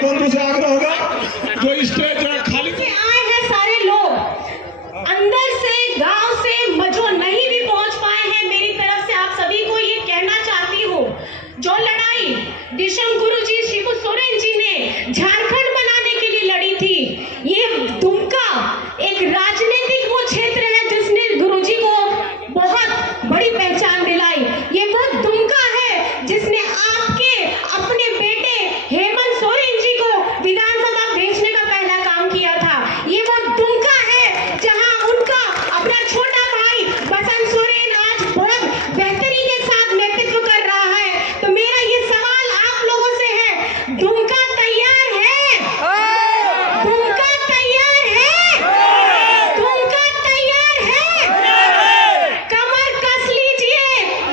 बंधु से आग्रह होगा जो स्टेज खाली आए हैं सारे लोग अंदर से गांव से जो नहीं भी पहुंच पाए हैं, मेरी तरफ से आप सभी को ये कहना चाहती हूँ, जो लड़ाई दिशम गुरु जी शिबू सोरेन जी ने झारखंड बनाने के लिए लड़ी थी, ये दुमका एक राजनीतिक वो क्षेत्र है जिसने गुरु जी को बहुत बड़ी पहचान दिलाई। ये वो दुमका है जिसने आपके अपने बेटे हेमंत सोरेन जी को विधानसभा भेजने का पहला काम किया था। ये वो दुमका है जहां उनका अपना छोटा भाई बसंत सोरेन आज बहुत बेहतरी के साथ नेतृत्व कर रहा है। तो मेरा ये सवाल आप लोगों से है, दुमका तैयार है? दुमका तैयार है? दुमका तैयार है? कमर कस लीजिए।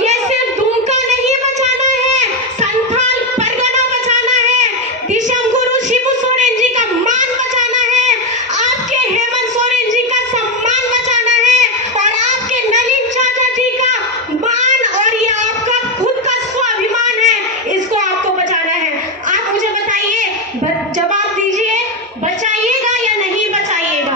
ये सिर्फ दुमका नहीं बचाना है, संथाल परगना बचाना है, दिशम गुरु शिबू सोरेन जी का मान बचाना है, आपके हेमंत सोरेन जी का सम्मान बचाना है और आपके नलिन चाचा जी का मान और ये आपका खुद का स्वाभिमान है, इसको आपको बचाना है। आप मुझे बताइए, जवाब दीजिए, बचाइएगा या नहीं बचाइएगा?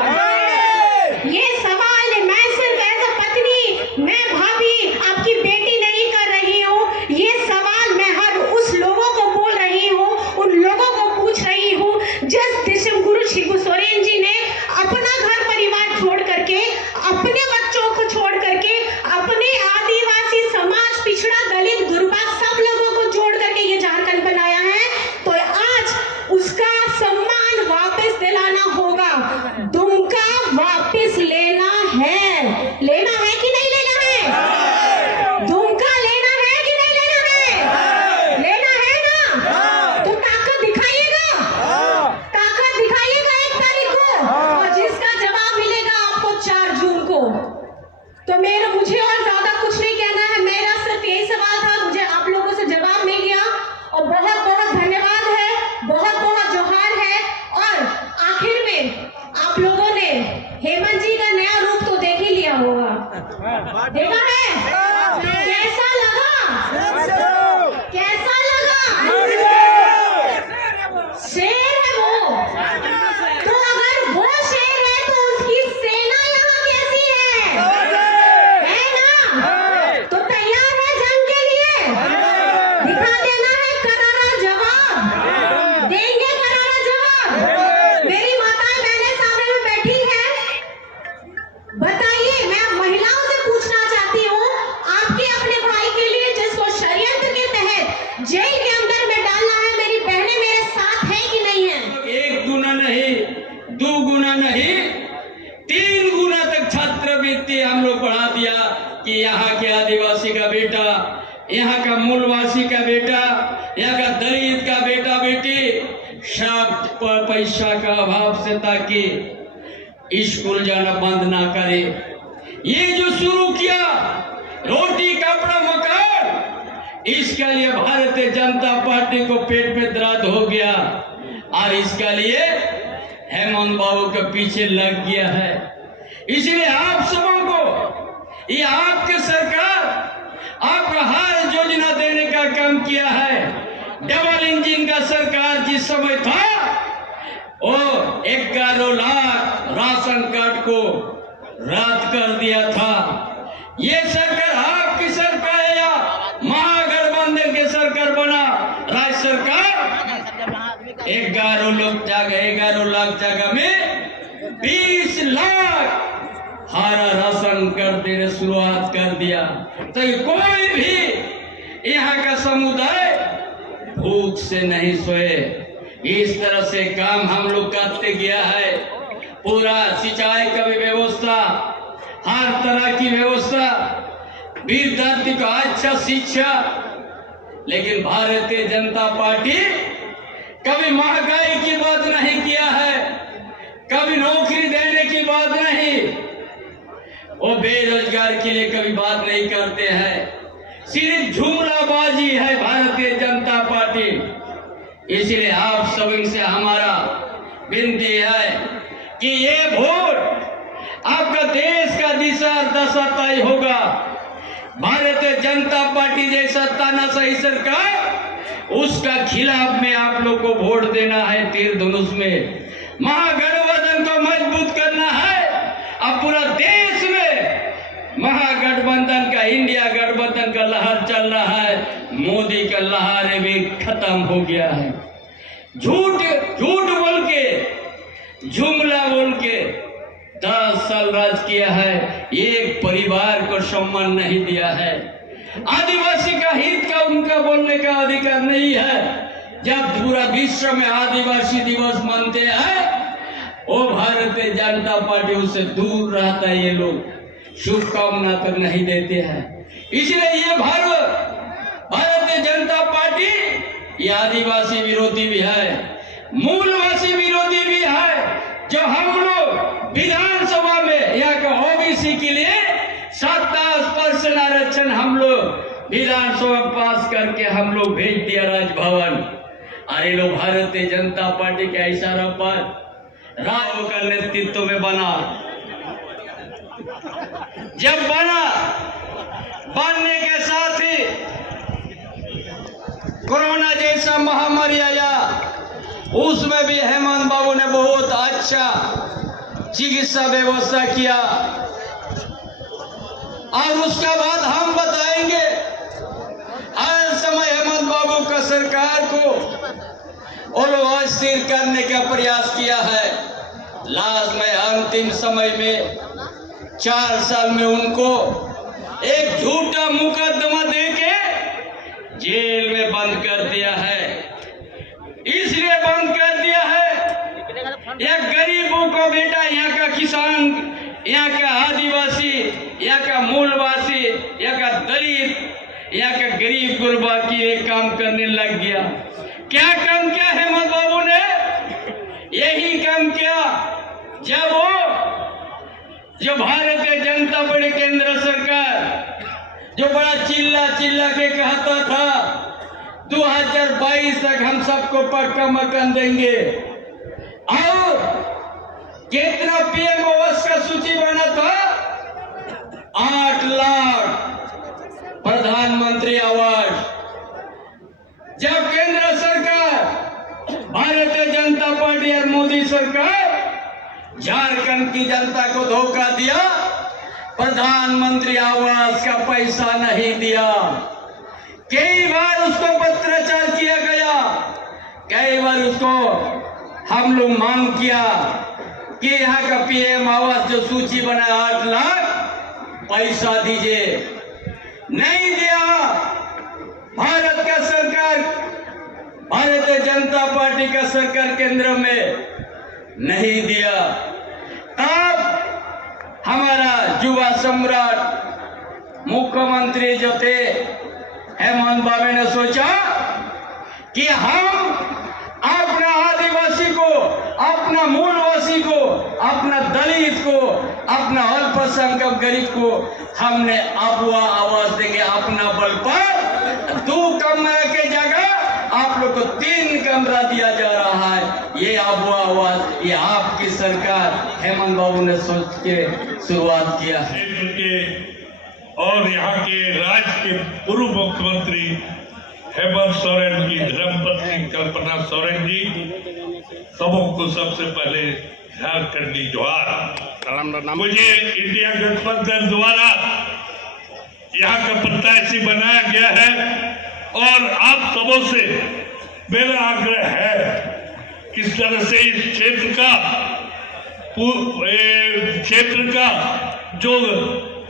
ये सवाल है, मैं सिर्फ एज अ पत्नी, मैं भाभी, आपकी बेटी नहीं कर रही हूँ। ये सवाल मैं हर उस लोगों को बोल रही हूँ, उन लोगों को पूछ रही हूँ जिस दिशम गुरु शिबू सोरेन जी ने अपना घर परिवार छोड़ करके, अपने बच्चों को छोड़ करके, अपने आदिवासी समाज, पिछड़ा, दलित, गुरबा सब लोगों को जोड़ करके ये झारखंड बनाया है। तो आज उसका सम्मान वापस दिलाना होगा, दुमका वापस लेना है। लेना है कि नहीं लेना है? दुमका लेना है कि नहीं लेना है? लेना है ना? तो ताकत दिखाइएगा, ताकत दिखाइएगा 1 तारीख को, और जिसका जवाब मिलेगा आपको 4 जून को। तो मुझे और ज्यादा कुछ नहीं कहना है, मेरा सिर्फ यही सवाल था, मुझे आप लोगों से जवाब मिल गया और बहुत बहुत धन्यवाद है, बहुत बहुत जोहार है। और आखिर में आप लोगों ने हेमंत जी का नया रूप तो देख ही लिया होगा, देखा है? कैसा लगा? कैसा लगा? शेर है वो। तो अगर वो शेर है तो उसकी सेना यहाँ कैसी है ना? तो तैयार है जंग के लिए? दिखा देना है करारा जवाब, देंगे करारा जवाब। मेरी माताएं बहनें सामने में बैठी हैं, बताइए, मैं महिलाओं से पूछना चाहती हूँ, आपके अपने भाई के लिए जिसको षड्यंत्र के तहत जेल के अंदर में डालना है, मेरी बहनें मेरे साथ है कि नहीं है? 1 गुना नहीं, 2 गुना नहीं, 3 गुना तक छात्रवृत्ति हम लोग बढ़ा दिया कि यहाँ के आदिवासी का बेटा, यहाँ का मूलवासी का बेटा, यहाँ का दलित का बेटा बेटी सब पैसा का अभाव से ताकि स्कूल जाना बंद ना करे। ये जो शुरू किया रोटी कपड़ा मकान, इसके लिए भारतीय जनता पार्टी को पेट पे दर्द हो गया और इसके लिए हेमंत बाबू के पीछे लग गया है। इसलिए आप सबों को ये आपके सरकार आपका हर योजना देने का काम किया है। डबल इंजन का सरकार जिस समय था वो 11 लाख राशन कार्ड को रद्द कर दिया था। ये सरकार आपकी सरकार है या महागठबंधन के सरकार बना राज्य सरकार 11 लाख जगह में 20 लाख हरा राशन कार्ड देने शुरुआत कर दिया। तो कोई भी यहाँ का समुदाय भूख से नहीं सोए। इस तरह से काम हम लोग करते गया है। पूरा सिंचाई का भी व्यवस्था, हर तरह की व्यवस्था, विद्यार्थी को अच्छा शिक्षा। लेकिन भारतीय जनता पार्टी कभी महंगाई की बात नहीं किया है, कभी नौकरी देने की बात नहीं, वो बेरोजगार के लिए कभी बात नहीं करते हैं। सिर्फ झूमराबाजी है भारतीय जनता पार्टी। इसलिए आप सभी से हमारा विनती है कि ये वोट आपका देश का दिशा दशा तय होगा। भारतीय जनता पार्टी जैसा तानाशाही सरकार उसका खिलाफ में आप लोग को वोट देना है। तीर धनुष में महागठबंधन को मजबूत करना है। अब पूरा देश में महागठबंधन का, इंडिया गठबंधन का लहर चल रहा है। मोदी का लहर भी खत्म हो गया है। झूठ बोल के, जुमला बोल के 10 साल राज किया है। एक परिवार को सम्मान नहीं दिया है। आदिवासी का हित का उनका बोलने का अधिकार नहीं है। जब पूरा विश्व में आदिवासी दिवस मनते हैं, वो भारतीय जनता पार्टी उससे दूर रहता है। ये लोग शुभकामना तक नहीं देते हैं। इसलिए ये भारतीय जनता पार्टी ये आदिवासी विरोधी भी है, मूलवासी विरोधी भी है। जो हम लोग विधानसभा में यहाँ का ओबीसी के लिए 27% आरक्षण हम लोग विधानसभा पास करके हम लोग भेज दिया राजभवन। अरे लोग भारतीय जनता पार्टी के इशारा पर राव का नेतृत्व में बना। जब बनने के साथ ही कोरोना जैसा महामारी आया, उसमें भी हेमंत बाबू ने बहुत अच्छा चिकित्सा व्यवस्था किया। और उसके बाद हम बताएंगे, हर समय हेमंत बाबू का सरकार को और अस्थिर करने का प्रयास किया है। लास्ट में अंतिम समय में 4 साल में उनको एक झूठा मुकदमा देके जेल में बंद कर दिया है। इसलिए बंद कर दिया है, यह गरीबों को बेटा, यहाँ का किसान, यहाँ का आदिवासी, यहाँ का मूलवासी, यहाँ का दलित, यहाँ का गरीब गुरबा की एक काम करने लग गया। क्या काम किया हेमंत बाबू ने? यही काम किया जब जो भारतीय जनता पार्टी केंद्र सरकार जो बड़ा चिल्ला के कहता था 2022 तक हम सबको पक्का मकान देंगे, और कितना पीएम आवास का सूची बना था? 8 लाख प्रधानमंत्री आवास। जब केंद्र सरकार भारतीय जनता पार्टी और मोदी सरकार झारखंड की जनता को धोखा दिया, प्रधानमंत्री आवास का पैसा नहीं दिया। कई बार उसको पत्राचार किया गया, कई बार उसको हम लोग मांग किया कि यहाँ का पीएम आवास जो सूची बना 8 लाख पैसा दीजिए, नहीं दिया। भारत का सरकार, भारतीय जनता पार्टी का सरकार केंद्र में नहीं दिया। तब हमारा युवा सम्राट मुख्यमंत्री जो थे हेमंत बाबू ने सोचा कि हम अपना आदिवासी को, अपना मूलवासी को, अपना दलित को, अपना अल्पसंख्यक गरीब को हमने अबुआ आवास देंगे। अपना बल पर 2 कमरे के जगह आप लोग को 3 कमरा दिया जा रहा है। ये अबुआ आवास ये आपकी सरकार हेमंत बाबू ने सोच के शुरुआत किया है। और यहाँ के राज्य के पूर्व मुख्यमंत्री हेमंत सोरेन की धर्मपत्नी कल्पना सोरेन जी, सबको सबसे पहले झारखंडी जोहार। मुझे इंडिया गठबंधन द्वारा यहाँ का प्रत्याशी बनाया गया है, और आप सबों से मेरा आग्रह है किस तरह से इस क्षेत्र का जो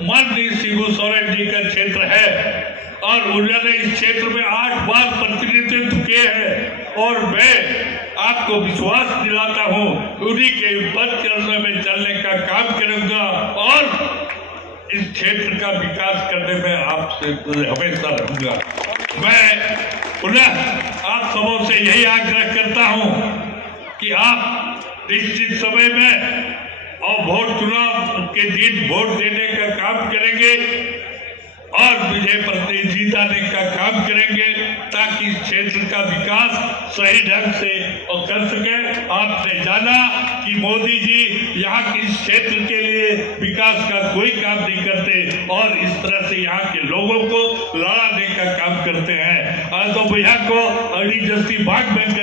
माननीय शिबू सोरेन जी का क्षेत्र है, और उन्होंने इस क्षेत्र में 8 बार प्रतिनिधित्व किए हैं, और मैं आपको विश्वास दिलाता हूं उन्हीं के पद चरणों में चलने का काम करूंगा, और इस क्षेत्र का विकास करने में आपसे हमेशा रहूंगा। मैं पुनः आप सबों से यही आग्रह करता हूं कि आप निश्चित समय में और चुनाव के दिन वोट देने का काम करेंगे और विजय प्रतिनिधि जिताने का काम करेंगे, ताकि इस क्षेत्र का विकास सही ढंग से और कर सके। आपने जाना कि मोदी जी यहाँ के इस क्षेत्र के लिए विकास का कोई काम नहीं करते, और इस तरह से यहाँ के लोगों को लड़ाने का काम करते हैं। तो भैया को अगली जस्ती भाग बैंक